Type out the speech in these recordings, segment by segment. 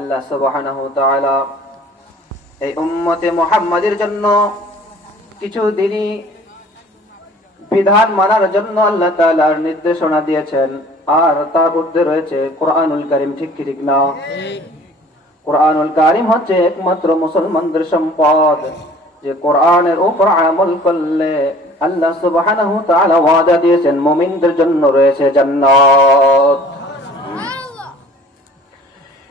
আল্লাহ সুবহানাহু ওয়া তাআলা এই উম্মতে মুহাম্মাদের জন্য কিছু দিনই বিধান মানার জন্য আল্লাহ তাআলার নির্দেশনা দিয়েছেন, আর তার মধ্যে রয়েছে কোরআনুল কারীম। ঠিক ঠিক না? কোরআনুল কারীম হচ্ছে একমাত্র মুসলমানদের সম্পদ, যে কোরআনের উপর আমল করলে আল্লাহ সুবহানাহু ওয়া তাআলা ওয়াদা দিয়েছেন মুমিনদের জন্য রয়েছে জান্নাত।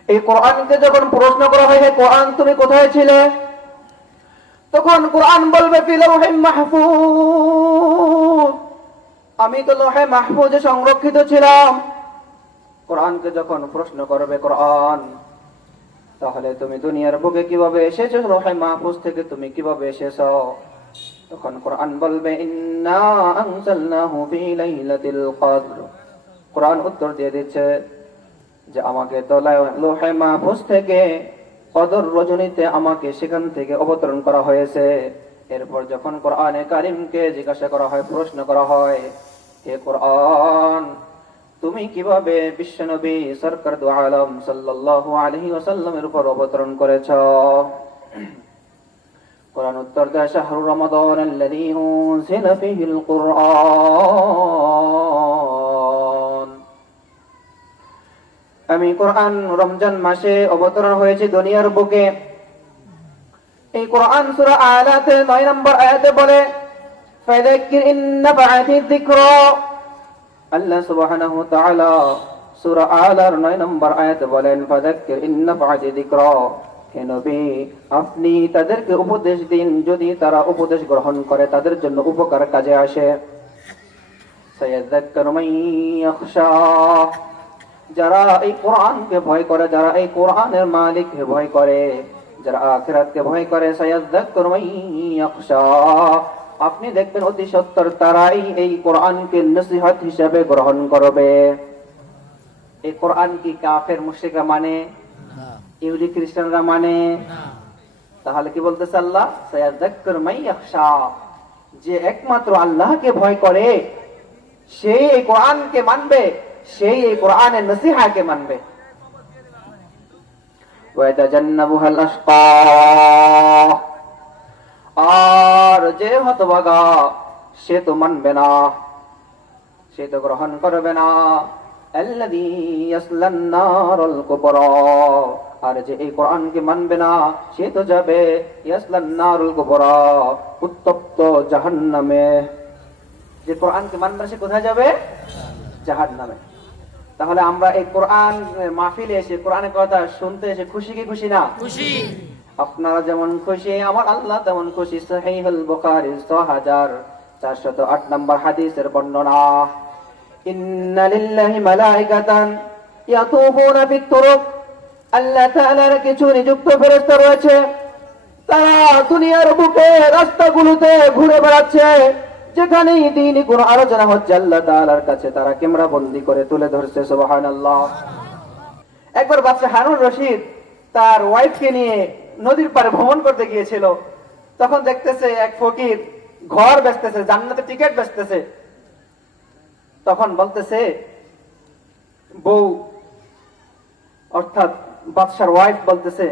এই কোরআনকে যখন প্রশ্ন করা হয়, হে কোরআন তুমি কোথায় ছিলে, তখন কোরআন বলবে ফি লাওহিম মাহফুজ, আমি তো লৌহে মাহফুজে সংরক্ষিত ছিলাম। কোরআনকে যখন প্রশ্ন করবে কোরআন, তাহলে তুমি দুনিয়ার বুকে কিভাবে এসেছো, লৌহে মাহফুজ থেকে তুমি কিভাবে এসেছো, তখন কোরআন বলবে ইন্না আনজালনাহু ফি লাইলাতিল কদর। কোরআন উত্তর দিয়ে দিচ্ছে যে আমাকে তো লৌহে মাহফুজ থেকে কদর রজনীতে আমাকে সেখান থেকে অবতরণ করা হয়েছে। এরপর যখন কোরআনে কারীমকে জিজ্ঞাসা করা হয়, প্রশ্ন করা হয়, হে কোরআন তুমি কিভাবে বিশ্বনবী সরকার দু আলম সাল্লাল্লাহু আলাইহি ওয়াসাল্লামের উপর অবতরণ করেছো, কোরআন উত্তর দেয় শাহরু রমাদান আল্লাযী উনজিলা ফীহিল কুরআন, আমি কোরআন রমজান মাসে অবতরণ হয়েছে দুনিয়ার বুকে। এই কোরআন সূরা আলাতে 9 নম্বর আয়াতে বলে ফাযাক্কির ইন নাফআতি যিকরা। আল্লাহ সুবহানাহু ওয়া তাআলা সূরা আলার 9 নম্বর আয়াতে বলেন ফাযাক্কির ইন নাফআতি যিকরা, হে নবী আপনি তাদেরকে উপদেশ দিন, যদি তারা উপদেশ গ্রহণ করে তাদের জন্য উপকার কাজে আসে। সায়াযাক্কারু মান ইয়াখশা, যারা এই কোরআনকে ভয় করে, যারা এই কোরআনের মালিককে ভয় করে, যারা আখিরাতকে ভয় করে, সায়াযাক্কারু মান ইয়াখশা, আপনি দেখবেন অতি সত্বর তারাই এই কোরআনকে নসিহত হিসেবে গ্রহণ করবে। এই কোরআন কি কাফের মুশরিকরা মানে না, ইহুদি খ্রিস্টানরা মানে না? তাহলে কি বলতেছে আল্লাহ? সায়াযাক্কারু মান ইয়াখশা, যে একমাত্র আল্লাহকে ভয় করে সেই এই কোরআনকে মানবে, সেই এই কোরআনের নসিহাকে মানবে। ওয়াতাজান্নাবুহাল আশকা, আর যে হতভাগা সে তো মানবে না, সে তো গ্রহণ করবে না। আল্লাযী ইয়াসলান নারুল কুবরা, আর যে এই কোরআনকে মানবে না সে তো যাবে ইয়াসলান নারুল কুবরা, উত্তপ্ত জাহান্নামে। যে কোরআনকে মানবে না সে কোথায় যাবে? জাহান্নামে। তাহলে আমরা এই কোরআন মাহফিলে এসে কোরআনের কথা শুনতে এসে খুশি কি খুশি না? খুশি। আপনারা যেমন খুশি আমার আল্লাহ তেমন খুশি। সহিহুল বুখারী 6408 নম্বর হাদিসের বর্ণনা, ইন্না লিল্লাহি মালাইকাতান ইয়াতুফুনা ফিত তুরুক, আল্লাহ তাআলার কিছু নিযুক্ত ফেরেশতা রয়েছে, তারা দুনিয়ার বুকে রাস্তাগুলোতে ঘুরে বেড়াচ্ছে, যেখানেই দ্বীনি কোন আলোচনা হচ্ছে আল্লাহ তাআলার কাছে তারা ক্যামেরা বন্দী করে তুলে ধরছে। সুবহানাল্লাহ। একবার বাদশা হারুন রশিদ তার ওয়াইফকে নিয়ে নদীর পাড়ে ভ্রমণ করতে গিয়েছিল, তখন দেখতেছে এক ফকির ঘর বেচতেছে, জান্নাতের টিকিট বেচতেছে। তখন বলতেছে বউ, অর্থাৎ বাদশার ওয়াইফ বলতেছে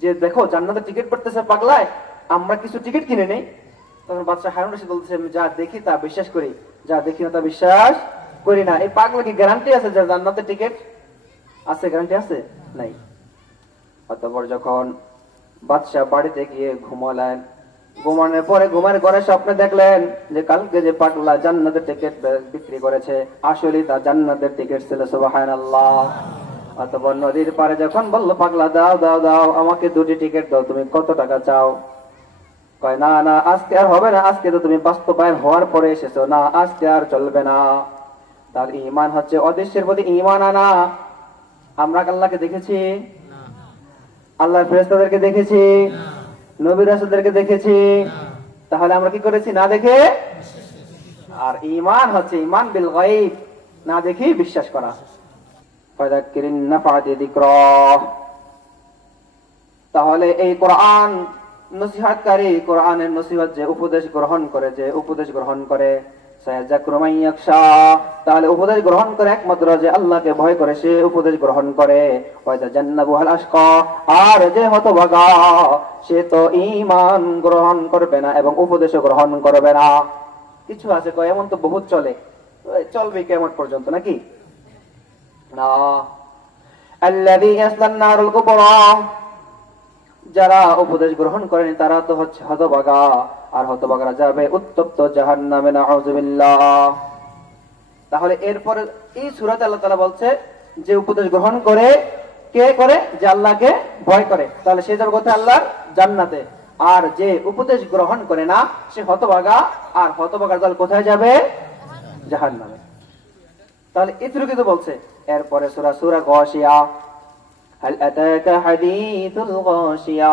যে দেখো জান্নাতের টিকিট পড়তেছে পাগলায়, আমরা কিছু টিকিট কিনে নেই। তখন বাদশা হারুন রশিদ বলতেছে যা দেখি তা বিশ্বাস করি, যা দেখি না তা বিশ্বাস করি না। এই পাগলা কি গ্যারান্টি আছে যে জান্নাতের টিকিট আছে? গ্যারান্টি আছে? নাই। অতঃপর যখন বাদশা বাড়িতে গিয়ে ঘুমালেন, ঘুমানোর পরে ঘুমের ঘরে স্বপ্নে দেখলেন যে কালকে যে পাগলা জান্নাতের টিকিট বিক্রি করেছে আসলে তা জান্নাতের টিকিট ছিল। সুবহানাল্লাহ। অতঃপর নদীর পাড়ে যখন বলল পাগলা দাও দাও দাও আমাকে 2টি টিকিট দাও, তুমি কত টাকা চাও? কয় না না আজকে আর হবে না, আজকে তো তুমি বাস্তবায়ন হওয়ার পরে এসেছো, না আজকে আর চলবে না। তার ঈমান হচ্ছে অদৃশ্যের প্রতি ঈমান আনা। আমরা আল্লাহকে দেখেছি? আল্লাহর ফেরেশতাদেরকে দেখেছি? নবী রাসূলদেরকে দেখেছি? তাহলে আমরা কি করেছি? না দেখে। আর ঈমান হচ্ছে ঈমান বিল গায়ব, না দেখে বিশ্বাস করা। ফাযাক্কিরিন নাফআতি যিকরা, তাহলে এই কোরআন নসিহতকারী, কোরআনের নসিহত যে উপদেশ গ্রহণ করে, যে উপদেশ গ্রহণ করে, সায়াযাক্কুরু মান ইয়াখশা, তাহলে উপদেশ গ্রহণ করে একমাত্র যে আল্লাহকে ভয় করে সে উপদেশ গ্রহণ করে। ওয়া ইয়াতাজান্নাবুহাল আশকা, আর যে হতভাগা সে তো ঈমান গ্রহণ করবে না এবং উপদেশও গ্রহণ করবে না। কিছু আছে কয় এমন তো বহুত চলবে কিয়ামত পর্যন্ত নাকি না। আল্লাযী ইয়াসলান নারুল কুবরা, যারা উপদেশ গ্রহণ করেনি তারা তো হচ্ছে হতভাগা, আর হতভাগারা যাবে উত্তপ্ত জাহান্নামে, নাউযুবিল্লাহ। তাহলে এরপরে এই সূরাতে আল্লাহ তাআলা বলছে যে উপদেশ গ্রহণ করে, কে করে? যে আল্লাহকে ভয় করে, তাহলে সে যাবে কোথায়? আল্লাহর জান্নাতে। আর যে উপদেশ গ্রহণ করে না সে হতভাগা, আর হতভাগার দল কোথায় যাবে? জাহান্নামে। তাহলে এতটুকু তো বলছে। এরপরে সূরা গাশিয়া, হাল আতাকা হাদিসুল গাশিয়া,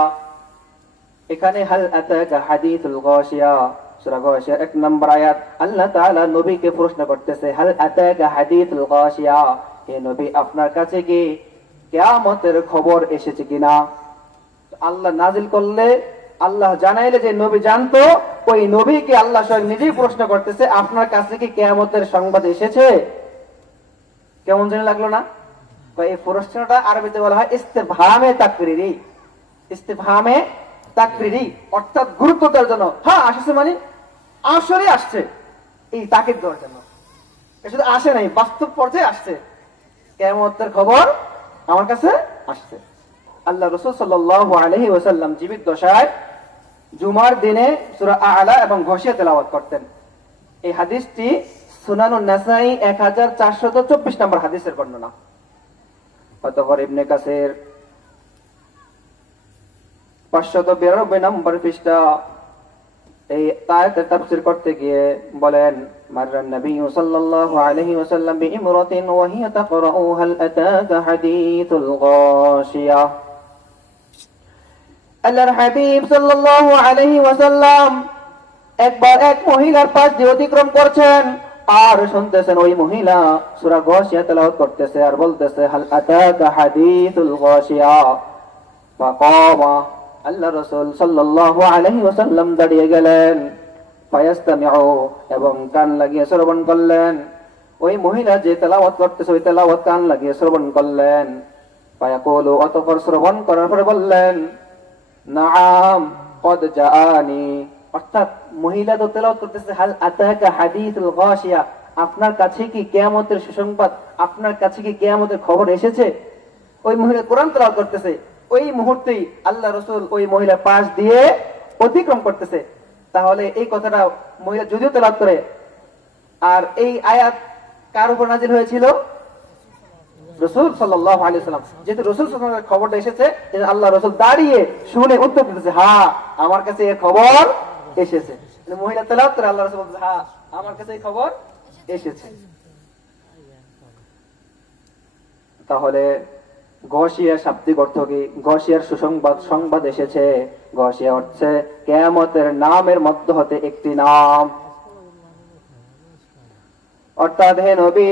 এখানে হাল আতাকা হাদিসুল গাশিয়া, সূরা গাশিয়ার 1 নম্বর আয়াত। আল্লাহ তাআলা নবীকে প্রশ্ন করতেছে, হাল আতাকা হাদিসুল গাশিয়া, হে নবী আপনার কাছে কি কিয়ামতের খবর এসেছে কিনা? আল্লাহ নাজিল করলে, আল্লাহ জানাইলে যে নবী জানতো, ওই নবীকে আল্লাহ স্বয়ং নিজেই প্রশ্ন করতেছে আপনার কাছে কি কিয়ামতের সংবাদ এসেছে? কেমন জানি লাগলো না? এই প্রশ্নটা আরবিতে বলা হয় ইস্তিফহামে তাকরিরি। ইস্তিফহামে তাকরিরি অর্থাৎ গুরুত্ব দেওয়ার জন্য। হ্যাঁ আসছে, মানে আসলে আসছে, এই তাকিদ দেওয়ার জন্য। শুধু আসে নাই, বাস্তব পর্যায়ে আসছে। কিয়ামতের খবর আমার কাছে আসছে। আল্লাহ রাসূল সাল্লাল্লাহু আলাইহি ওয়াসাল্লাম জীবিত দশায় জুমার দিনে সূরা আ'লা এবং গাশিয়া তেলাওয়াত করতেন। এই হাদিসটি সুনানুন নাসাই 1424 নম্বর হাদিসের বর্ণনা। অতঃপর ইবনে কাসির 592 নম্বর পৃষ্ঠা এই আয়াতের তাফসীর করতে গিয়ে বলেন, মাররান নবী সাল্লাল্লাহু আলাইহি ওয়াসাল্লাম বিইমরাতিন ওয়া হিয়া তাকরাউ হাল আতাকা হাদিসুল গাশিয়া। আল্লাহর হাবিব সাল্লাল্লাহু আলাইহি ওয়াসাল্লাম একবার এক মহিলার পাশ দিয়ে অতিক্রম করছেন, আর শুনতেছেন ওই মহিলা সূরা গাশিয়া তেলাওয়াত করতেছে আর বলতেছে, হাল আতাকা হাদিসুল গাশিয়া। ফাকামা, আল্লাহ রাসূল সাল্লাল্লাহু আলাইহি ওয়াসাল্লাম দাঁড়িয়ে গেলেন, ফায়াস্তামিউ, এবং কান লাগিয়ে শ্রবণ করলেন। ওই মহিলা যে তেলাওয়াত করতেছে ওই তেলাওয়াত কান লাগিয়ে শ্রবণ করলেন। ফায়াকুলু, অতঃপর শ্রবণ করার পরে বললেন, নাআম ক্বাদ জাআনি, অর্থাৎ মহিলা তো তেলাওয়াত করতেছে হাল আতাকা হাদিসুল গাশিয়া, আপনার কাছে কি কিয়ামতের সুসংবাদ, আপনার কাছে কি কিয়ামতের খবর এসেছে? ওই মহিলা কোরআন তেলাওয়াত করতেছে, ওই মুহূর্তেই আল্লাহ রাসূল ওই মহিলা পাশ দিয়ে অতিক্রম করতেছে। তাহলে এই কথাটা মহিলা যদিও তেলাওয়াত করে, আর এই আয়াত কার উপর নাযিল হয়েছিল? রাসূল সাল্লাল্লাহু আলাইহি ওয়াসাল্লাম। যেহেতু রাসূল সাল্লাল্লাহু আলাইহি ওয়াসাল্লামের খবরটা এসেছে, আল্লাহ রাসূল দাঁড়িয়ে শুনে উত্তর দিতেছে, হ্যাঁ আমার কাছে এই খবর এসেছে। মহিলা তেলাওয়াত করে, আল্লাহ রাসূল বলতেছে, হ্যাঁ আমার কাছে এই খবর এসেছে। তাহলে গাশিয়া শাব্দিক অর্থ কি? গাশিয়ার সুসংবাদ, সংবাদ এসেছে। গাশিয়া হচ্ছে কিয়ামতের নামের মধ্য হতে একটি নাম। অর্থাৎ হে নবী,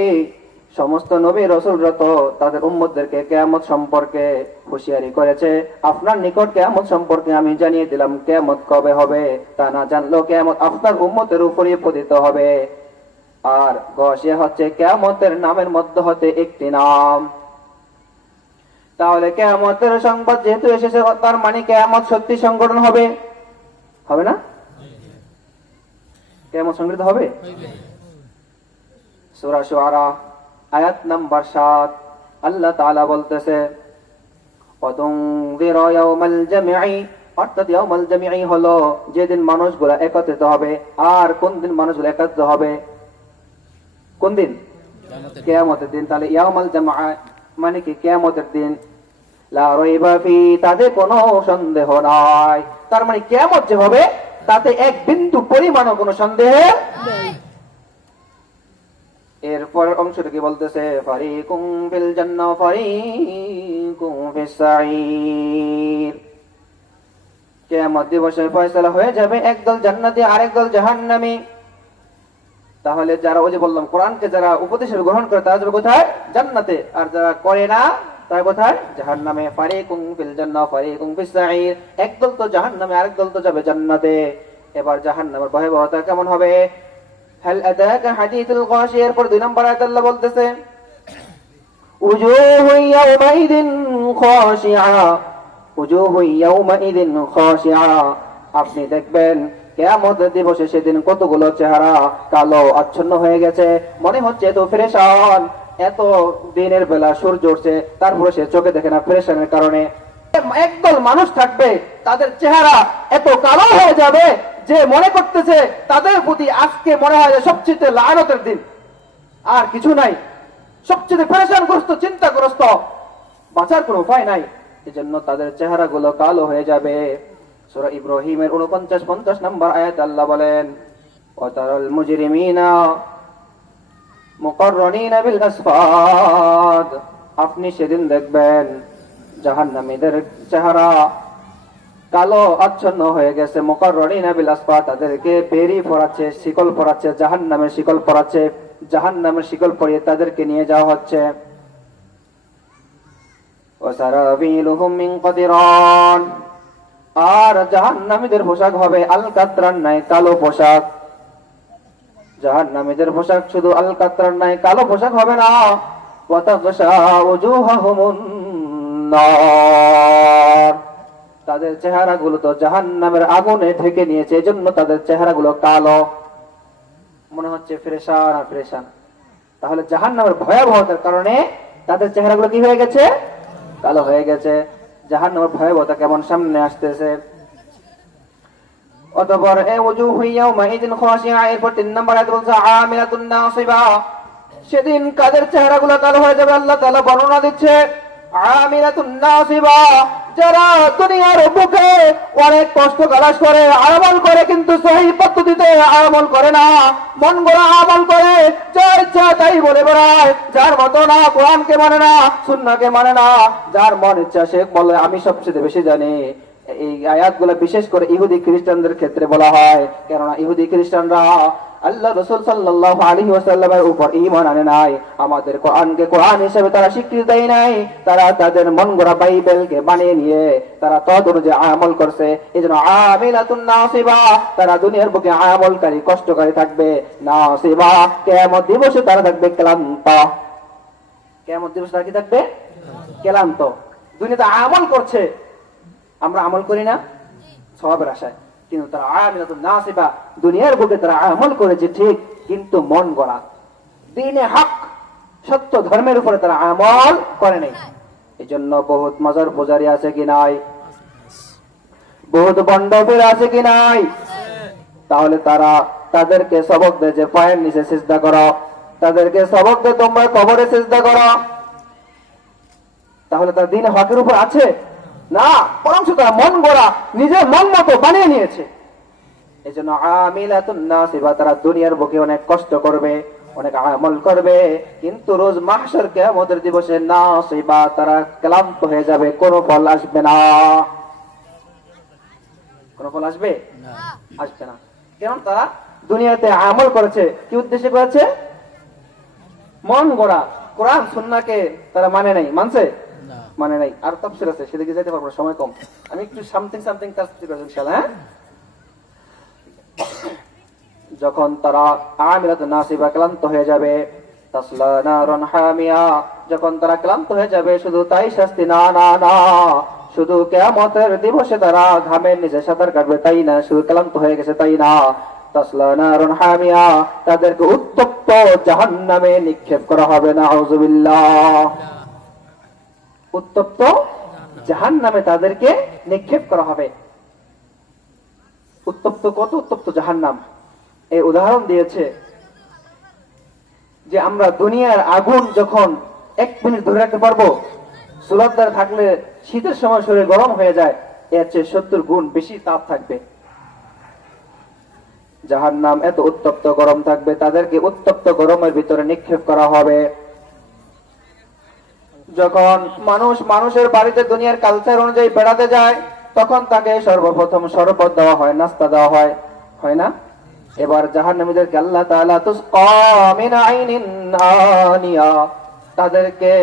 সমস্ত নবী রাসূলরা তো তাদের উম্মতদেরকে কিয়ামত সম্পর্কে হুঁশিয়ারি করেছে। আপনার নিকট কিয়ামত সম্পর্কে আমি জানিয়ে দিলাম কিয়ামত কবে হবে, তা না জানলেও কিয়ামত আপনার উম্মতের উপরই পতিত হবে। আর গাশিয়া হচ্ছে কিয়ামতের নামের মধ্য হতে একটি নাম। তাহলে কিয়ামতের সংবাদ যেহেতু এসেছে, তার মানে কিয়ামত সত্যি সংগঠন হবে, হবে না? কিয়ামত সংগঠিত হবে। সূরা শুআরা আয়াত নাম্বার 7 আল্লাহ তাআলা বলতেছে, ওয়াতুনযিরা ইয়াওমাল জামঈ, অর্থাৎ ইয়াওমাল জামঈ হলো যেদিন মানুষগুলো একত্রিত হবে। আর কোন দিন মানুষগুলো একত্রিত হবে? কোন দিন? কিয়ামতের দিন। তাহলে ইয়াওমাল জামআ মানে কি? কিয়ামতের দিন। লা রাইবা ফি, তাতে কোনো সন্দেহ নাই। তার মানে কিয়ামত যে হবে তাতে এক বিন্দু পরিমাণও কোনো সন্দেহ নেই। এরপরের অংশটা কি বলতেছে? ফারিকুম ফিল জান্নাহ ফারিকুম ফিস সাঈর। কিয়ামত দিবসে ফয়সালা হয়ে যাবে, একদল জান্নাতি আর একদল জাহান্নামী। তাহলে যারা, ওই যে বললাম, কোরআনকে যারা উপদেশের গ্রহণ করে তারা যাবে কোথায়? জান্নাতে। আর যারা করে না তারা কোথায়? জাহান্নামে। ফারিকুম ফিল জান্নাহ ফারিকুম ফিস সাঈর। একদল তো জাহান্নামে, আরেক দল তো যাবে জান্নাতে। এবার জাহান্নামের ভয়াবহতা কেমন হবে? হাল আতাকা হাদিসুল গাশিয়া এর পর 2 নম্বর আয়াত আল্লাহ বলতেছে উজুহু ইয়াউমাইদিন খাশিআ উজুহু ইয়াউমাইদিন খাশিআ আপনি দেখবেন কিয়ামত দিবসে সেদিন কতগুলো চেহারা কালো আচ্ছন্ন হয়ে গেছে, মনে হচ্ছে এত পেরেশান, এত দিনের বেলা সূর্য উঠছে তারপরে সে চোখে দেখে না পেরেশানের কারণে। একদল মানুষ থাকবে তাদের চেহারা এত কালো হয়ে যাবে যে মনে করতেছে তাদের প্রতি আজকে মনে হয় সবচেয়ে লানতের দিন, আর কিছু নাই, সবচেয়ে পেরেশানগ্রস্ত, চিন্তাগ্রস্ত, বাঁচার কোনো উপায় নাই, এজন্য তাদের চেহারাগুলো কালো হয়ে যাবে। সূরা ইব্রাহিমের 49-50 নম্বর আয়াত আল্লাহ বলেন ওয়াতারাল মুজরিমিনা মুকাররানিনা বিল আসফাদ আপনি সেদিন দেখবেন জাহান্নামীদের চেহারা কালো আচ্ছন্ন হয়ে গেছে, মুকাররানিনা বিল আসফাদ তাদেরকে বেরি পরাচ্ছে, শিকল পরাচ্ছে, জাহান্নামের শিকল পরাচ্ছে, জাহান্নামের শিকল পরিয়ে তাদেরকে নিয়ে যাওয়া হচ্ছে। ওয়াসারাবিলুহুম মিন কাদিরান আর জাহান্নামীদের পোশাক হবে আল কাতরান নাই কালো পোশাক। জাহান্নামীদের পোশাক শুধু আল কাতরান নাই কালো পোশাক হবে না, ওয়াতাগশা উজুহাহুমুন নার তাদের চেহারাগুলো তো জাহান্নামের আগুনে ঢেকে নিয়েছে, এজন্য তাদের চেহারাগুলো কালো, মনে হচ্ছে পেরেশান আর পেরেশান। তাহলে জাহান্নামের ভয়াবহতার কারণে তাদের চেহারাগুলো কি হয়ে গেছে? কালো হয়ে গেছে। জাহান্নামের ভয়াবহতা কেমন সামনে আসতেছে। অতঃপর এ ওয়াজুহু ইয়াউমাইদিন খাশিআ এরপর 3 নম্বর আয়াত বলছে আমিলাতুন নাসিবা সেদিন কাদের চেহারাগুলো কালো হয়ে যাবে আল্লাহ তাআলা বর্ণনা দিচ্ছে। আমিলাতুন নাসিবা যারা দুনিয়ার বুকে অনেক কষ্ট কালাশ করে আমল করে কিন্তু সহি পদ্ধতিতে আমল করে না, মন গড়া আমল করে, যার ইচ্ছা তাই বলে বেড়ায়, যার মতো না, কোরআনকে মানে না, সুন্নাহকে মানে না, যার মন ইচ্ছা সে বলে আমি সবচেয়ে বেশি জানি। এই আয়াতগুলো বিশেষ করে ইহুদি খ্রিস্টানদের ক্ষেত্রে বলা হয়, কেননা ইহুদি খ্রিস্টানরা আল্লাহ রাসূল সাল্লাল্লাহু আলাইহি ওয়াসাল্লামের উপর ঈমান আনে নাই, আমাদের কোরআনকে কোরআন হিসেবে তারা স্বীকৃতি দেয় নাই, তারা তাদের মন গড়া বাইবেলকে বানিয়ে নিয়ে তারা তদ অনুযায়ী আমল করছে। এজন্য আমিলাতুন নাসিবা তারা দুনিয়ার বুকে আমলকারী কষ্টকারী থাকবে, নাসিবা কিয়ামত দিবসে তারা থাকবে ক্লান্ত। কিয়ামত দিবসে তারা কি থাকবে? ক্লান্ত। দুনিয়াতে আমল করছে, আমরা আমল করি না সওয়াবের আশায়, কিন্তু তারা আমিলাতুন নাসিবা দুনিয়ার বুকে তারা আমল করেছে ঠিক, কিন্তু মন গড়া দ্বীনে হক সত্য ধর্মের উপরে তারা আমল করে নাই। এজন্য বহুত মাজার পূজারী আছে কি নাই? বহুত বন্ডপীর আছে কি নাই? তাহলে তারা তাদেরকে সবক দেয় যে পায়ের নিচে সিজদা করো, তাদেরকে সবক দেয় তোমরা কবরে সিজদা করো, তাহলে তার দ্বীনে হকের উপর আছে না, বরং তারা মন গড়া নিজের মন মতো বানিয়ে নিয়েছে। এই জন্য আমিলাতুন নাসিবা তারা দুনিয়ার বুকে অনেক কষ্ট করবে, অনেক আমল করবে, কিন্তু রোজ মাহশর কিয়ামতের দিবসে নাসিবা তারা ক্লান্ত হয়ে যাবে, কোনো ফল আসবে না। কোনো ফল আসবে না? আসবে না। কারণ তারা দুনিয়াতে আমল করেছে, কি উদ্দেশ্যে করেছে? মন গড়া কোরআন সুন্নাহকে তারা মানে নাই, মানছে? মানে নাই। আর তাফসীর আছে, সেদিকে যেতে পারবো, সময় কম, আমি একটু সামথিং তাফসীর করব ইনশাআল্লাহ। হ্যাঁ, যখন তারা আমিলাতুন নাসিবা ক্লান্ত হয়ে যাবে, তাসলা নারুন হামিয়া যখন তারা ক্লান্ত হয়ে যাবে, শুধু তাই শাস্তি না, না না, শুধু কিয়ামতের দিবসে তারা ঘামের নিচে সাঁতার কাটবে তাই না, শুধু ক্লান্ত হয়ে গেছে তাই না, তাসলা নারুন হামিয়া তাদেরকে উত্তপ্ত জাহান্নামে নিক্ষেপ করা হবে। নাউযুবিল্লাহ। উত্তপ্ত জাহান্নামে তাদেরকে নিক্ষেপ করা হবে। উত্তপ্ত কত উত্তপ্ত জাহান্নাম এই উদাহরণ দিয়েছে যে আমরা দুনিয়ার আগুন যখন 1 মিনিট ধরে রাখতে পারবো, চুলার দ্বারা থাকলে শীতের সময় শরীর গরম হয়ে যায়, এর চেয়ে 70 গুণ বেশি তাপ থাকবে। জাহান্নাম এত উত্তপ্ত গরম থাকবে, তাদেরকে উত্তপ্ত গরমের ভিতরে নিক্ষেপ করা হবে। যখন মানুষের বাড়িতে দুনিয়ার কালচার অনুযায়ী বেড়াতে যায়, তখন তাকে সর্বপ্রথম শরবত দেওয়া হয়, নাস্তা দেওয়া হয়, হয় না? এবার জাহান্নামীদেরকে আল্লাহ তাআলা তুসকা মিন আইনিন আনিয়া তাদেরকে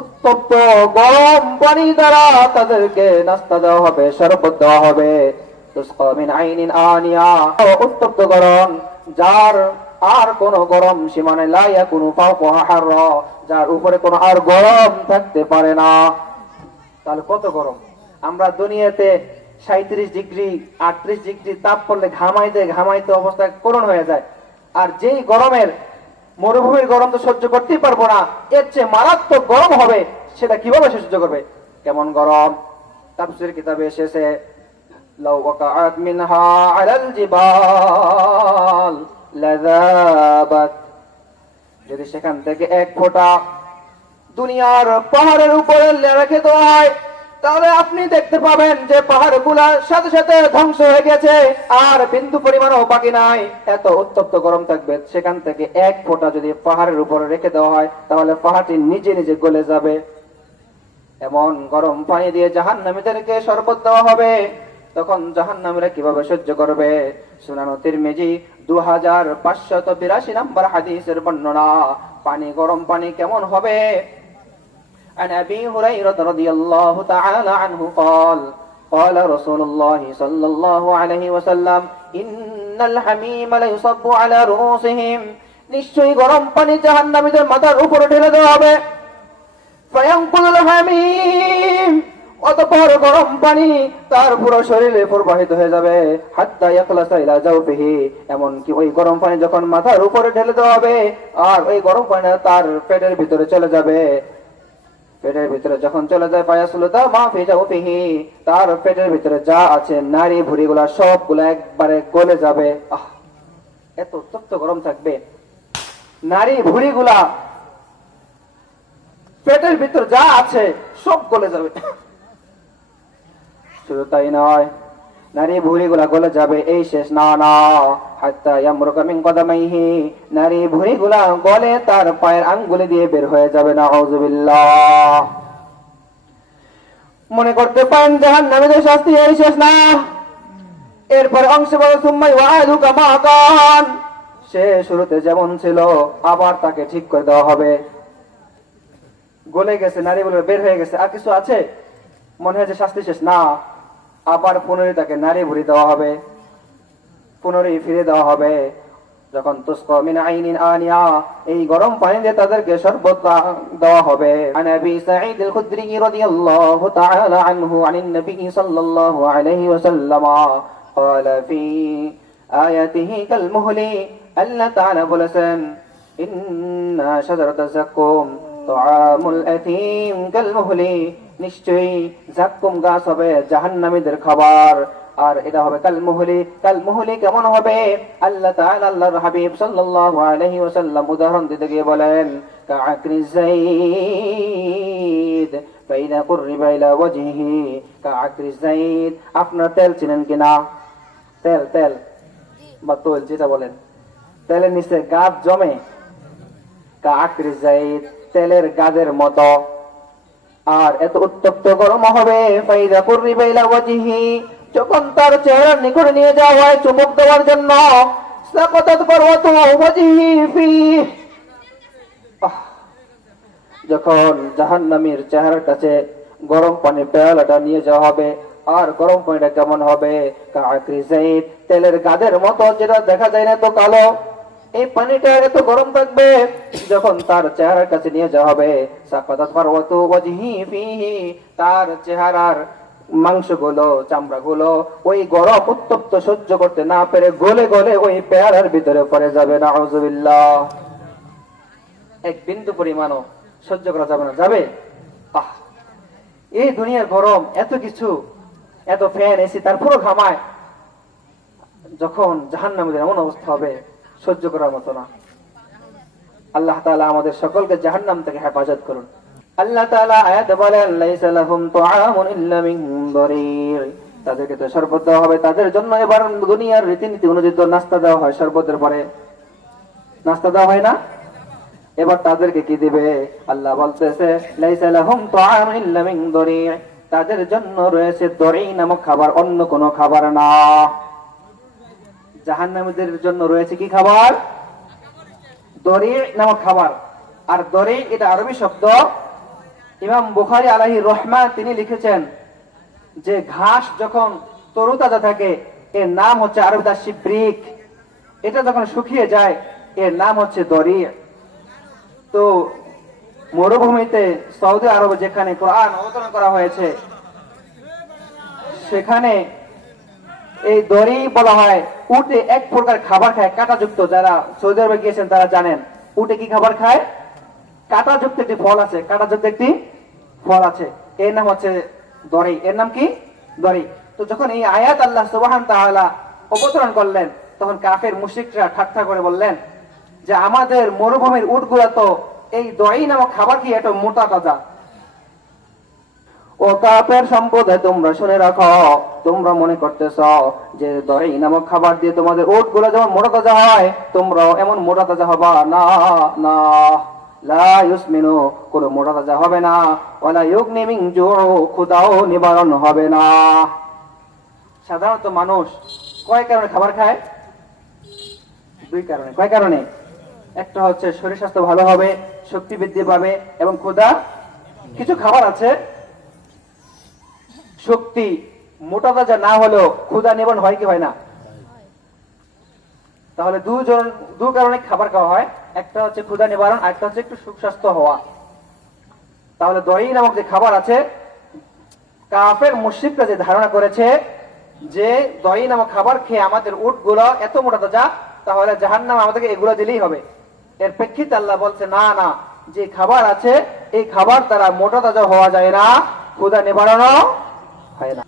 উত্তপ্ত গরম পানি দ্বারা তাদেরকে নাস্তা দেওয়া হবে, শরবত দেওয়া হবে। তুসকা মিন আইনিন আনিয়া উত্তপ্ত গরম, যার আর কোন গরম সীমানে লা ইয়াকুনু ফাওকাহা হাররা, যার উপরে কোনো আর গরম থাকতে পারে না। তাহলে কত গরম! আমরা দুনিয়াতে 37 ডিগ্রি 38 ডিগ্রি তাপ পড়লে ঘামাইতে ঘামাইতে অবস্থা করুণ হয়ে যায়। আর যেই গরমের মরুভূমির গরম তো সহ্য করতেই পারবো না, এর চেয়ে মারাত্মক গরম হবে, সেটা কিভাবে সহ্য করবে? কেমন গরম! তাফসীর কিতাবে এসেছে, লাউ ওয়াকাআত মিনহা আলাল জিবাল লাযাবাত, যদি সেখান থেকে এক ফোঁটা দুনিয়ার পাহাড়ের উপরে রেখে দেওয়া হয়, তাহলে আপনি দেখতে পাবেন যে পাহাড়গুলা সাথে সাথে ধ্বংস হয়ে গেছে, আর বিন্দু পরিমাণও বাকি নাই, এত উত্তপ্ত গরম থাকবে। সেখান থেকে এক ফোঁটা যদি পাহাড়ের উপরে রেখে দেওয়া হয়, তাহলে পাহাড়টি নিজে নিজে গলে যাবে। এমন গরম পানি দিয়ে জাহান্নামীদেরকে শরবত দেওয়া হবে, তখন জাহান্নামীরা কিভাবে সহ্য করবে? সুনান তিরমিজি 2582 নম্বর হাদিসের বর্ণনা। পানি, গরম পানি কেমন হবে? عن أبي هريرة رضي الله تعالى عنه قال قال رسول الله صلى الله عليه وسلم إن الحميم ليصب على رؤوسهم, নিশ্চয়ই গরম পানি জাহান্নামীদের মাথার উপরে ঢেলে দেওয়া হবে। ফায়ানকুলুল হামিম, অতঃপর গরম পানি তার পুরো শরীরে প্রবাহিত হয়ে যাবে। হাত্তা ইয়াখলাসা ইলা জাওফিহি, এমনকি ওই গরম পানি যখন মাথার উপরে ঢেলে দেওয়া হবে, আর ওই গরম পানি তার পেটের ভিতরে চলে যাবে। পেটের ভিতরে যখন চলে যায়, ফায়াসলুতা মা ফি জাওফিহি, তার পেটের ভিতরে যা আছে নারী ভুঁড়িগুলা সবগুলো একবারে গলে যাবে। এত উত্তপ্ত গরম থাকবে, নারী ভুঁড়িগুলা পেটের ভিতর যা আছে সব গলে যাবে। শুধু তাই নয়, নারী ভুঁড়িগুলা গলে যাবে, এই শেষ না, হাত্তা ইয়ামরুকা মিন কদামাইহি, নারী ভুঁড়িগুলা গলে তার পায়ের আঙ্গুলে দিয়ে বের হয়ে যাবে। নাউযুবিল্লাহ। মনে করতে পারেন জাহান্নামীদের শাস্তি এই শেষ না, এরপর অংশ বলে সুম্মা ইউআদু কামা কান, সে শুরুতে যেমন ছিল আবার তাকে ঠিক করে দেওয়া হবে। গলে গেছে, নারীগুলো বের হয়ে গেছে, আর কিছু আছে? মনে হয় যে শাস্তি শেষ না, আবার পুনরায় তাকে নারী ভুঁড়ি দেওয়া হবে, পুনরায় ফিরে দেওয়া হবে। যখন তুসকা মিন আইনিন আনিয়া, এই গরম পানি দিয়ে তাদেরকে শরবত দেওয়া হবে। আন আবি সাঈদ আল খুদরি রাদিয়াল্লাহু তাআলা আনহু আনিন নবী সাল্লাল্লাহু আলাইহি ওয়াসাল্লাম قال في آياته كالمهل, আল্লাহ তাআলা বলেছেন, ইন্না শাজারাতাজ যাকুম তুআমুল আতীম কালমুহলি, নিশ্চয়ই যাকুম গাছ হবে জাহান্নামীদের খাবার, আর এটা হবে কালমুহলি। কালমুহলি কেমন হবে? আল্লাহ তাআলা আল্লাহর হাবিব সাল্লাল্লাহু আলাইহি ওয়াসাল্লাম উদাহরণ দিতে গিয়ে বলেন, কাআকরি যাইদ ফাইদা কুররিবা ইলা ওয়াজহিহি, কাআকরি যাইদ, আপনারা তেল চিনেন কিনা? তেল বা তৈল যেটা বলেন, তেলের নিচে গাদ জমে, কাআকরি যাইদ, তেলের গাদের মতো। আর এত উত্তপ্ত গরম হবে, ফাইদা কুররিবা ইলা ওয়াজহিহি, যখন তার চেহারার নিকটে নিয়ে যাওয়া হয় চুমুক দেওয়ার জন্য, সাকাতাত বারওয়াতু ওয়াজহি ফি, যখন জাহান্নামীর চেহারার কাছে গরম পানির পেয়ালাটা নিয়ে যাওয়া হবে, আর গরম পানিটা কেমন হবে? কাআকরি যাইদ, তেলের গাদের মতো, যেটা দেখা যায় না তো কালো, এই পানিটা এত গরম থাকবে। যখন তার চেহারার কাছে নিয়ে যাওয়া হবে, সাকাতাত বারওয়াতু ওয়াজহি ফিহি, তার চেহারার মাংসগুলো, চামড়াগুলো ওই গরম উত্তপ্ত সহ্য করতে না পেরে গলে গলে ওই পেয়ালার ভিতরে পড়ে যাবে। নাউযুবিল্লাহ। এক বিন্দু পরিমাণও সহ্য করা যাবে না, যাবে? এই দুনিয়ার গরম, এত কিছু, এত ফ্যান এসি, তারপরও ঘামায়। যখন জাহান্নামীদের এমন অবস্থা হবে, সহ্য করার মতো না। আল্লাহ তাআলা আমাদের সকলকে জাহান্নাম থেকে হেফাজত করুন। আল্লাহ তাআলা আয়াতে বলেন, লাইসা লাহুম তুআমুন ইল্লা মিন দরির, তাদেরকে তো শরবত দেওয়া হবে। তাদের জন্য এবার দুনিয়ার রীতিনীতি অনুযায়ী নাস্তা দেওয়া হয়, শরবতের পরে নাস্তা দেওয়া হয় না? এবার তাদেরকে কি দিবে? আল্লাহ বলতেছে, লাইসা লাহুম তুআমুন ইল্লা মিন দরির, তাদের জন্য রয়েছে দরি নামক খাবার, অন্য কোনো খাবার না। জাহান্নামীদের জন্য রয়েছে কি খাবার? দরি নামক খাবার। আর দরি এটা আরবি শব্দ। ইমাম বুখারী আলাইহি রহমান তিনি লিখেছেন যে ঘাস যখন তরুতাজা থাকে এর নাম হচ্ছে আরবিতে শিব্রিক। এটা যখন শুকিয়ে যায় এর নাম হচ্ছে দরি। তো মরুভূমিতে সৌদি আরবে যেখানে কোরআন অবতরণ করা হয়েছে সেখানে এই দড়ি বলা হয়। উটে এক প্রকার খাবার খায় কাঁটাযুক্ত, যারা সৌদি আরবে গিয়েছেন তারা জানেন উটে কি খাবার খায়, কাঁটাযুক্ত একটি ফল আছে, কাঁটাযুক্ত একটি ফল আছে, এর নাম হচ্ছে দড়ি। এর নাম কি? দড়ি। তো যখন এই আয়াত আল্লাহ সুবহান তাআলা অবতরণ করলেন তখন কাফের মুশরিকরা ঠাট্টা করে বললেন যে আমাদের মরুভূমির উটগুলো তো এই দড়ি নামক খাবার কি এটা মোটা তাজা। ও কাফের সম্পদে তোমরা শুনে রাখো, তোমরা মনে করতেছ যে দড়ি নামক খাবার দিয়ে তোমাদের উটগুলো যেমন মোটা তাজা হয় তোমরাও এমন মোটা তাজা হবা না। না, লা ইউসমিনু, কোন মোটা তাজা হবে না, ওয়ালা ইউগনি মিন জুউ, ক্ষুধাও নিবারণ হবে না। সাধারণত মানুষ কয় কারণে খাবার খায়? দুই কারণে। কয় কারণে? একটা হচ্ছে শরীর স্বাস্থ্য ভালো হবে, শক্তি বৃদ্ধি পাবে এবং ক্ষুধা। কিছু খাবার আছে শক্তি মোটা তাজা না হলেও ক্ষুধা নিবারণ হয় কি হয় না? তাহলে দু কারণে খাবার খাওয়া হয়, একটা হচ্ছে ক্ষুধা নিবারণ, আর একটা হচ্ছে একটু সুস্বাস্থ্য হওয়া। তাহলে দড়ি নামক যে খাবার আছে, কাফের মুশরিকরা যে ধারণা করেছে যে দড়ি নামক খাবার খেয়ে আমাদের উটগুলো এত মোটা তাজা, তাহলে জাহান্নাম আমাদেরকে এগুলো দিলেই হবে। এর প্রেক্ষিতে আল্লাহ বলছে না না, যে খাবার আছে এই খাবার দ্বারা মোটা তাজা হওয়া যায় না, ক্ষুধা নিবারণও হয় না।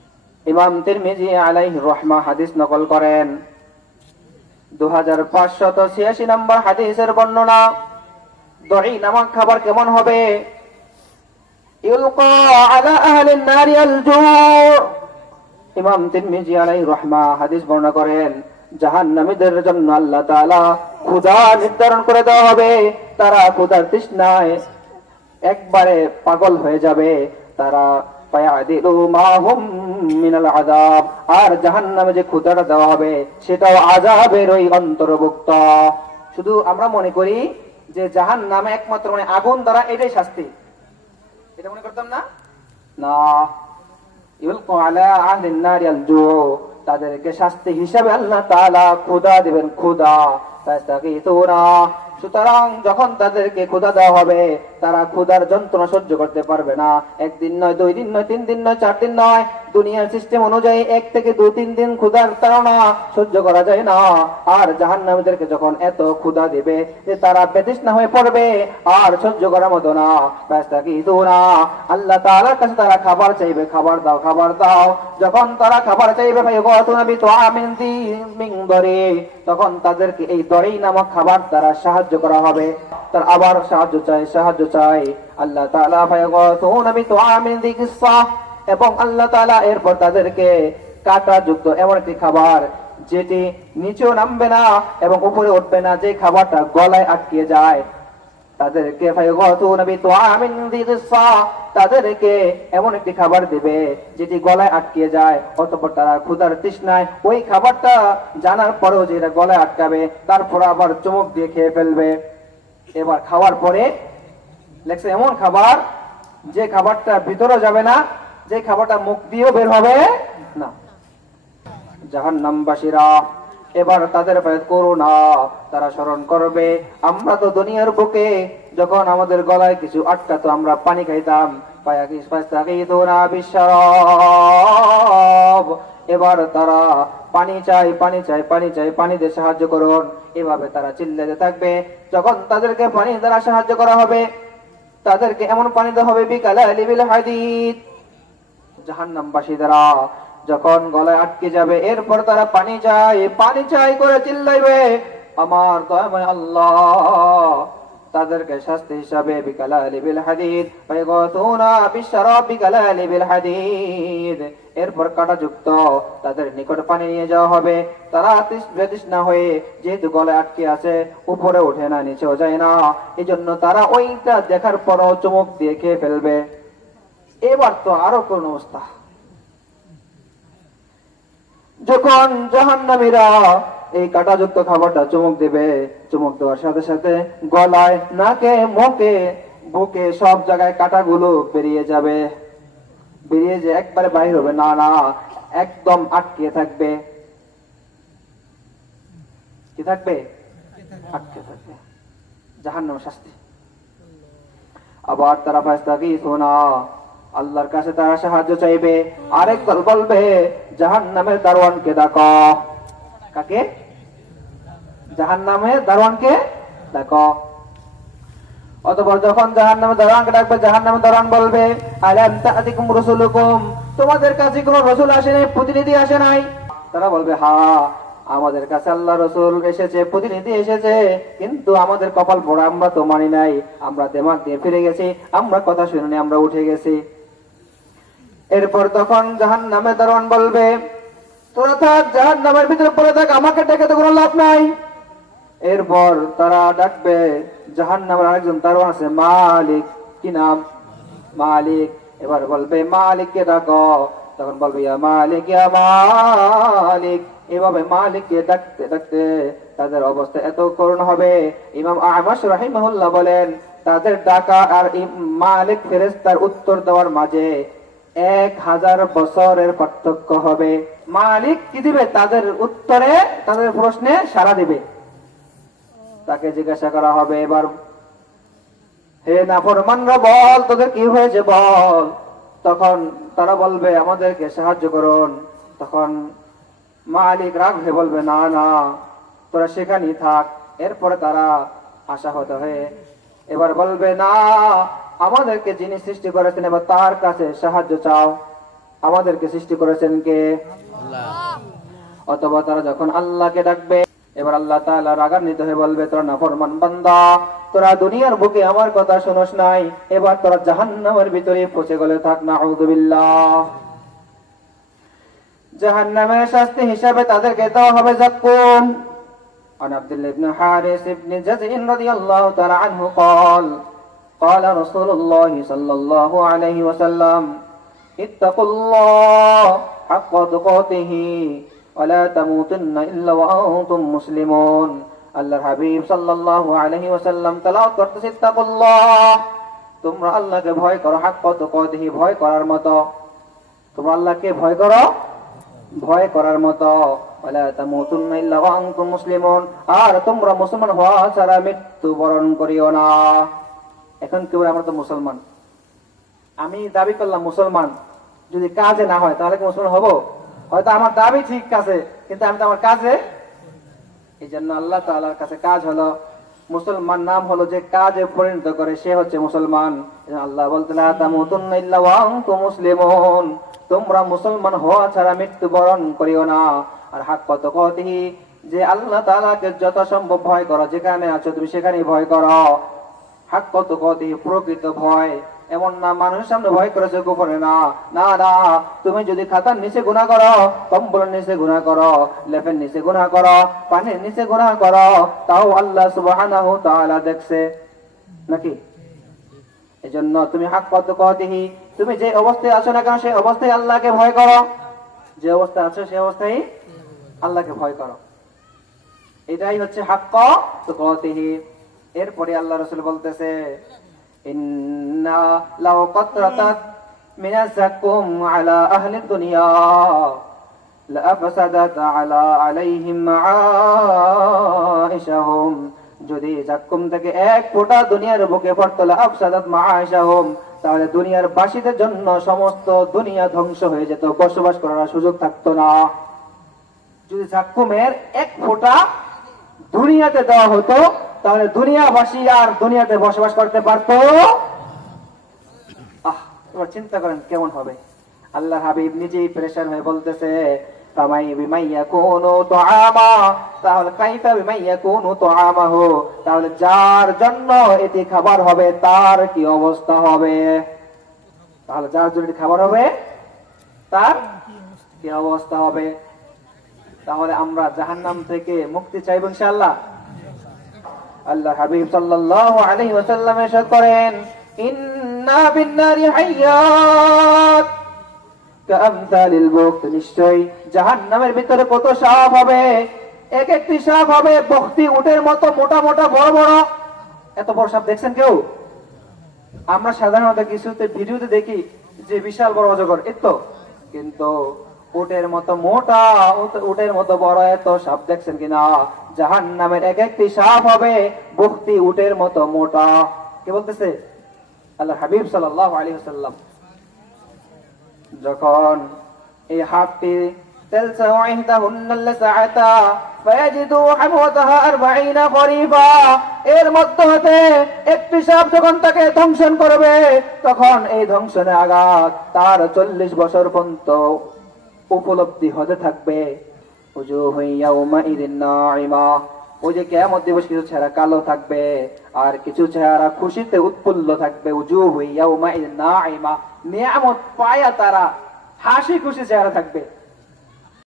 ইমাম তিরমিজি আলাইহির রাহমা হাদিস নকল করেন, 2586 নম্বর হাদিসের বর্ণনা। দড়ি নামক খাবার কেমন হবে? ইউলকা আলা আহলিন নারি আল জু'। ইমাম তিরমিজি আলাইহির রাহমা হাদিস বর্ণনা করেন জাহান্নামীদের জন্য আল্লাহ তাআলা ক্ষুধা নির্ধারণ করে দেওয়া হবে। তারা ক্ষুধার তৃষ্ণায় একবারে পাগল হয়ে যাবে। তারা ফায়াদিলু মাহুম মিনাল আযাব, আর জাহান্নামে যে ক্ষুধাটা দেওয়া হবে সেটাও আযাবের ওই অন্তর্ভুক্ত। শুধু আমরা মনে করি যে জাহান্নামে একমাত্র মানে আগুন দ্বারা এটাই শাস্তি, এটা মনে করতাম না। না, ইউলকু আলা আহলিন নারি আল জু', তাদেরকে শাস্তি হিসাবে আল্লাহ তাআলা ক্ষুধা দিবেন, ক্ষুধা। ফাস্তাগীথুনা, সুতরাং যখন তাদেরকে ক্ষুধা দেওয়া হবে তারা ক্ষুধার যন্ত্রণা সহ্য করতে পারবে না। একদিন নয়, 2 দিন নয়, 3 দিন নয়, 4 দিন নয়, দুনিয়ার সিস্টেম অনুযায়ী 1 থেকে 2-3 দিন ক্ষুধার তাড়না সহ্য করা যায় না। আর জাহান্নামীদেরকে যখন এত ক্ষুধা দিবে যে তারা বেতৃষ্ণা হয়ে পড়বে, আর সহ্য করার মতো না। ফাস্তাগীথুনা, আল্লাহ তাআলার কাছে তারা খাবার চাইবে, খাবার দাও, খাবার দাও। যখন তারা খাবার চাইবে ফায়ুগাতুনা বিতুআমিন যী মিন দরি, তখন তাদেরকে এই দড়ি নামক খাবার দ্বারা সাহায্য করা হবে। তার আবার সাহায্য চাই, সাহায্য চাই। আল্লাহ তাআলা ফায়ুগাতুনা বিতুআমিন যী কিসসা, এবং আল্লাহ তাআলা এরপর তাদেরকে কাঁটা যুক্ত এমন একটি খাবার যেটি নিচেও নামবে না এবং উপরে উঠবে না, যে খাবারটা গলায় আটকে যায়, তাদেরকে ফায়ুগাতুনা বিতুআমিন যী কিসসা, তাদেরকে এমন একটি খাবার দিবে যেটি গলায় আটকে যায়। অতঃপর তারা ক্ষুধার তৃষ্ণায় ওই খাবারটা জানার পরেও যে এটা গলায় আটকাবে, তারপর আবার চুমুক দিয়ে খেয়ে ফেলবে। এবার খাওয়ার পরে লেখছে এমন খাবার যে খাবারটা ভিতরে যাবে না, যে খাবারটা মুখ দিয়েও বের হবে না। জাহান্নামবাসীরা এবার তাদের করুণা, তারা স্মরণ করবে আমরা তো দুনিয়ার বুকে যখন আমাদের গলায় কিছু আটকাতো আমরা পানি খাইতাম। এবার তারা পানি চাই, পানি চাই, পানি চাই, পানি দিয়ে সাহায্য করুন। এভাবে তারা চিল্লাতে থাকবে। যখন তাদেরকে পানি দ্বারা সাহায্য করা হবে তাদেরকে এমন পানি দেওয়া হবে বিকালালি বিল হাদিদ। জাহান্নামবাসী দ্বারা যখন গলায় আটকে যাবে এরপর তারা পানি চাই, পানি চাই করে চিল্লাইবে আমার দয়াময় আল্লাহ। তাদেরকে শাস্তি হিসাবে বিকালালি বিল হাদিদ, ফায়গাতুনা বিশরাব বিকালালি বিল হাদিদ, এরপর কাঁটাযুক্ত তাদের নিকট পানি নিয়ে যাওয়া হবে। তারা তৃষ্ণা হয়ে যেহেতু গলায় আটকে আছে উপরে ওঠে না, নিচেও যায় না, এই জন্য তারা ওইটা দেখার পরও চুমুক দিয়ে খেয়ে ফেলবে। এবার তো আরো কোন অবস্থা, যখন জাহান্নামীরা এই কাঁটাযুক্ত খাবারটা চুমুক দেবে, চুমুক দেওয়ার সাথে সাথে গলায়, নাকে, মুখে, বুকে সব জায়গায় কাঁটাগুলো বেরিয়ে যাবে। বেরিয়ে যে একবারে বাইর হবে না, না, একদম আটকে থাকবে। কি থাকবে? আটকে থাকবে, জাহান্নামের শাস্তি। আবার তারা ফাস্তাগীথুনা, আল্লাহর কাছে তারা সাহায্য চাইবে। আরেক দল বলবে জাহান্নামের দারোয়ানকে ডাকো। কাকে? জাহান্নামের দারোয়ানকে ডাকো। অতঃপর যখন জাহান্নামের দারোয়ানকে ডাকবে, জাহান্নামের দারোয়ান বলবে আলাম তা'তিকুম রাসূলুকুম, তোমাদের কাছে কোনো রাসূল আসে নাই, প্রতিনিধি আসে নাই? তারা বলবে হ্যাঁ, আমাদের কাছে আল্লাহ রাসূল এসেছে, প্রতিনিধি এসেছে, কিন্তু আমাদের কপাল পোড়া, আমরা তো মানি নাই, আমরা দেমাগ দিয়ে ফিরে গেছি, আমরা কথা শুনিনি, আমরা উঠে গেছি। এরপর তখন জাহান্নামের দারোয়ান বলবে তোরা থাক, জাহান্নামের ভিতরে পড়ে থাক, আমাকে ডেকে তো কোনো লাভ নাই। এরপর তারা ডাকবে জাহান্নামের আরেকজন দারোয়ান আছে, মালিক। কি নাম? মালিক। এবার বলবে মালিককে ডাকো। তখন বলবে ইয়া মালিক, ইয়া মালিক। এভাবে মালিককে ডাকতে ডাকতে তাদের অবস্থা এত করুণ হবে। ইমাম আহমদ রাহিমাহুল্লাহ বলেন তাদের ডাকা আর মালিক ফেরেশতার উত্তর দেওয়ার মাঝে 1000 বছরের পার্থক্য হবে। মালিক কি দিবে? তাদের উত্তরে, তাদের প্রশ্নে সাড়া দিবে। তাকে জিজ্ঞাসা করা হবে এবার, হে নাফরমানরা বল, তোদের কি হয়েছে বল। তখন তারা বলবে আমাদেরকে সাহায্য করুন। তখন মালিক রাগ হয়ে বলবে না না, তোরা সেখানেই থাক। এরপরে তারা আশাহত হয়ে এবার বলবে না, আমাদেরকে যিনি সৃষ্টি করেছেন এবার তার কাছে সাহায্য চাও। আমাদেরকে সৃষ্টি করেছেন কে? আল্লাহ। অথবা তারা যখন আল্লাহকে ডাকবে, এবার আল্লাহ তাআলা রাগান্বিত হয়ে বলবে তোরা নাফরমান বান্দা, তোরা দুনিয়ার বুকে আমার কথা শুনোস নাই, এবার তোরা জাহান্নামের ভিতরে পচে গলে থাক। নাউযুবিল্লাহ। জাহান্নামের শাস্তি হিসাবে তাদেরকে দেওয়া হবে যাক্কুম। عن عبد الله بن حارث بن جزء رضي الله تعالى عنه قال قال رسول الله صلى الله عليه وسلم اتقوا الله حق تقاته ولا تموتن إلا وأنتم مسلمون। আল্লাহর হাবিব সাল্লাল্লাহু আলাইহি ওয়াসাল্লাম তেলাওয়াত করতেছে ইত্তাকুল্লাহ, তোমরা আল্লাহকে ভয় করো, হাক্ক তুকাতিহি, ভয় করার মতো। তোমরা আল্লাহকে ভয় করো ভয় করার মতো। ওয়ালা তামুতুন্না ইল্লা ওয়া আনতুম মুসলিমুন, আর তোমরা মুসলমান হওয়া ছাড়া মৃত্যুবরণ করিও না। এখন কেউ আমরা তো মুসলমান, আমি দাবি করলাম মুসলমান, যদি কাজে না হয় তাহলে কি মুসলমান হব? হয়তো আমার দাবি ঠিক আছে, কিন্তু আমি তো আমার কাজে। এই জন্য আল্লাহ তাআলার কাছে কাজ হলো মুসলমান, নাম হলো যে কাজে পরিণত করে সে হচ্ছে মুসলমান। আল্লাহ বলতে লা তামুতুন্না ইল্লা ওয়া আনতুম মুসলিমুন, তোমরা মুসলমান হওয়া ছাড়া মৃত্যুবরণ করিও না। আর হাক্ক তুকাতিহি, যে আল্লাহ তাআলাকে যত সম্ভব ভয় করো, যেখানে আছো তুমি সেখানেই ভয় করো। হাক্ক তুকাতিহি, প্রকৃত ভয়, এমন না মানুষের সামনে ভয় করেছে গোপনে না। না না, তুমি যদি খাতার নিচে গুনাহ করো, কম্বলের নিচে গুনাহ করো, লেপের নিচে গুনাহ করো, পানির নিচে গুনাহ করো, তাও আল্লাহ সুবহানাহু তাআলা দেখছে নাকি? এজন্য তুমি হাক্ক তুকাতিহি, তুমি যে অবস্থায় আছো না কেন সেই অবস্থায় আল্লাহকে ভয় করো। যে অবস্থায় আছো সেই অবস্থায় আল্লাহকে ভয় করো, এটাই হচ্ছে হাক্ক তুকাতিহি। এরপরে আল্লাহ রাসূল বলতেছে ইন্না লাউ কাতরাতাত মিনাজ যাকুম আলা আহলি দুনিয়া লা আফসাদাত আলা আলাইহিম মাআইশাহুম, যদি যাকুম থেকে এক ফোঁটা দুনিয়ার বুকে পড়তো লা আফসাদাত মাআইশাহুম, তাহলে দুনিয়ার বাসীদের জন্য সমস্ত দুনিয়া ধ্বংস হয়ে যেত, বসবাস করার সুযোগ থাকতো না। যদি যাকুমের এক ফোঁটা দুনিয়াতে দেওয়া হতো তাহলে দুনিয়াবাসী আর দুনিয়াতে বসবাস করতে পারতো। এবার চিন্তা করেন কেমন হবে। আল্লাহ হাবিব নিজেই প্রেশার হয়ে বলতেছে কামাই বিমাইয়া কুনু তুআমা, তাহলে কাইফা বিমাইয়া কুনু তুআমাহু, তাহলে যার জন্য এটি খাবার হবে তার কি অবস্থা হবে? তাহলে যার জন্য এটি খাবার হবে তার কি অবস্থা হবে? তাহলে আমরা জাহান্নাম থেকে মুক্তি চাইব ইনশাআল্লাহ। আল্লাহ হাবিব সাল্লাল্লাহু আলাইহি ওয়াসাল্লাম ইরশাদ করেন ইন্না বিন-নারি হাইয়াত কামসালিল বুখত, নিশ্চয় জাহান্নামের ভিতরে কত সাপ হবে, এক একটি সাপ হবে বখতি উটের মতো মোটা মোটা বড় বড়। এত বড় সাপ দেখছেন কেউ? আমরা সাধারণত কিছুতে ভিডিওতে দেখি যে বিশাল বড় অজগর, এত কিন্তু উটের মতো মোটা, উটের মতো বড় এত সাপ দেখছেন কিনা? জাহান্নামের এক একটি সাপ হবে বুকটি উটের মতো মোটা। কে বলতেছে? আল্লাহ হাবিব সাল্লাল্লাহু আলাইহি ওয়াসাল্লাম। যখন এই হাতটি তেলসাউ ইহদাহুন্নাল সাআতা ফায়াজিদু হামওয়াতাহা 40 খরিফা, এর মধ্যে হতে একটি সাপ যখন তাকে ধ্বংসন করবে, তখন এই ধ্বংসনের আঘাত তার 40 বছর পর্যন্ত উপলব্ধি হতে থাকবে। উজুহু ইয়াউমাইযিন নাঈমা, ওই যে কিয়ামত দিবস কিছু চেহারা কালো থাকবে আর কিছু চেহারা খুশিতে উৎফুল্ল থাকবে। উজুহু ইয়াউমাইযিন নাঈমা, নিয়ামত পায়া তারা হাসি খুশি চেহারা থাকবে।